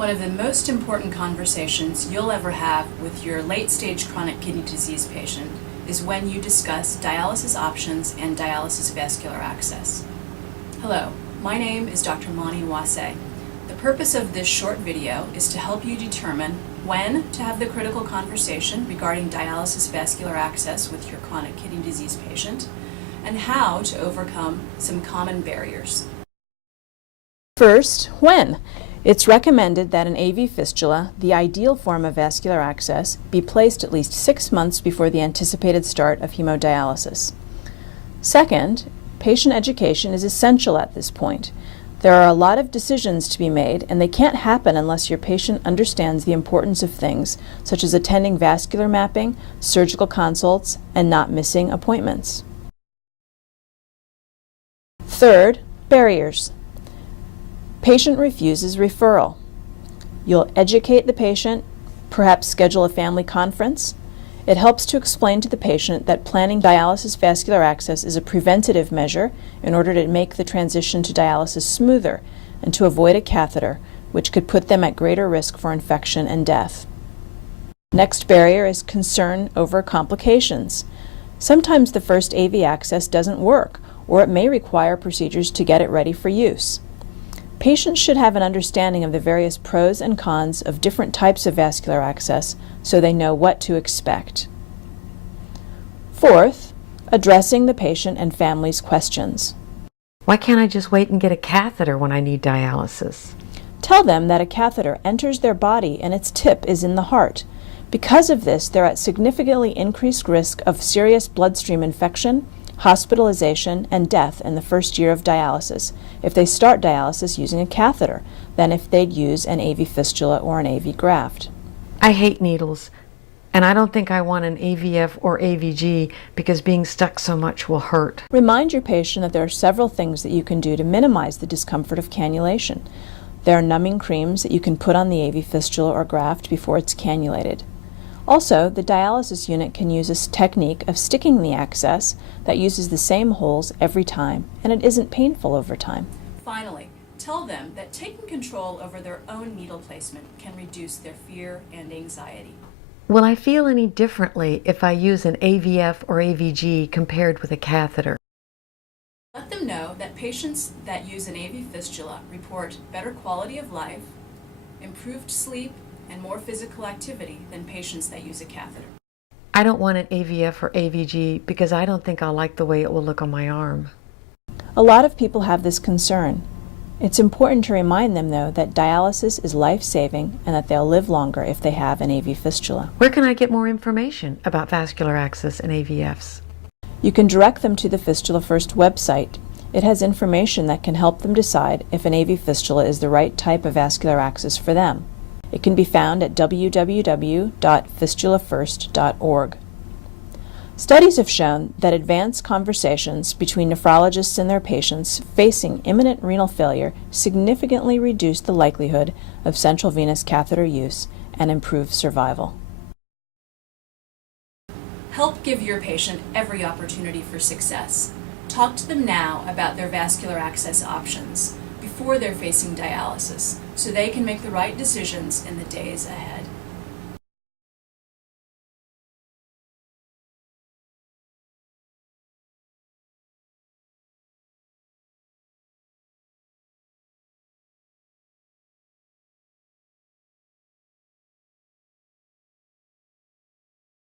One of the most important conversations you'll ever have with your late-stage chronic kidney disease patient is when you discuss dialysis options and dialysis vascular access. Hello, my name is Dr. Monnie Wasse. The purpose of this short video is to help you determine when to have the critical conversation regarding dialysis vascular access with your chronic kidney disease patient and how to overcome some common barriers. First, when? It's recommended that an AV fistula, the ideal form of vascular access, be placed at least 6 months before the anticipated start of hemodialysis. Second, patient education is essential at this point. There are a lot of decisions to be made, and they can't happen unless your patient understands the importance of things, such as attending vascular mapping, surgical consults, and not missing appointments. Third, barriers. Patient refuses referral. You'll educate the patient, perhaps schedule a family conference. It helps to explain to the patient that planning dialysis vascular access is a preventative measure in order to make the transition to dialysis smoother and to avoid a catheter, which could put them at greater risk for infection and death. Next barrier is concern over complications. Sometimes the first AV access doesn't work, or it may require procedures to get it ready for use. Patients should have an understanding of the various pros and cons of different types of vascular access so they know what to expect. Fourth, addressing the patient and family's questions. Why can't I just wait and get a catheter when I need dialysis? Tell them that a catheter enters their body and its tip is in the heart. Because of this, they're at significantly increased risk of serious bloodstream infection, hospitalization, and death in the first year of dialysis if they start dialysis using a catheter than if they'd use an AV fistula or an AV graft. I hate needles, and I don't think I want an AVF or AVG because being stuck so much will hurt. Remind your patient that there are several things that you can do to minimize the discomfort of cannulation. There are numbing creams that you can put on the AV fistula or graft before it's cannulated. Also, the dialysis unit can use a technique of sticking the access that uses the same holes every time, and it isn't painful over time. Finally, tell them that taking control over their own needle placement can reduce their fear and anxiety. Will I feel any differently if I use an AVF or AVG compared with a catheter? Let them know that patients that use an AV fistula report better quality of life, improved sleep, and more physical activity than patients that use a catheter. I don't want an AVF or AVG because I don't think I'll like the way it will look on my arm. A lot of people have this concern. It's important to remind them, though, that dialysis is life-saving and that they'll live longer if they have an AV fistula. Where can I get more information about vascular access and AVFs? You can direct them to the Fistula First website. It has information that can help them decide if an AV fistula is the right type of vascular access for them. It can be found at www.fistulafirst.org. Studies have shown that advanced conversations between nephrologists and their patients facing imminent renal failure significantly reduce the likelihood of central venous catheter use and improve survival. Help give your patient every opportunity for success. Talk to them now about their vascular access options before they're facing dialysis, so they can make the right decisions in the days ahead.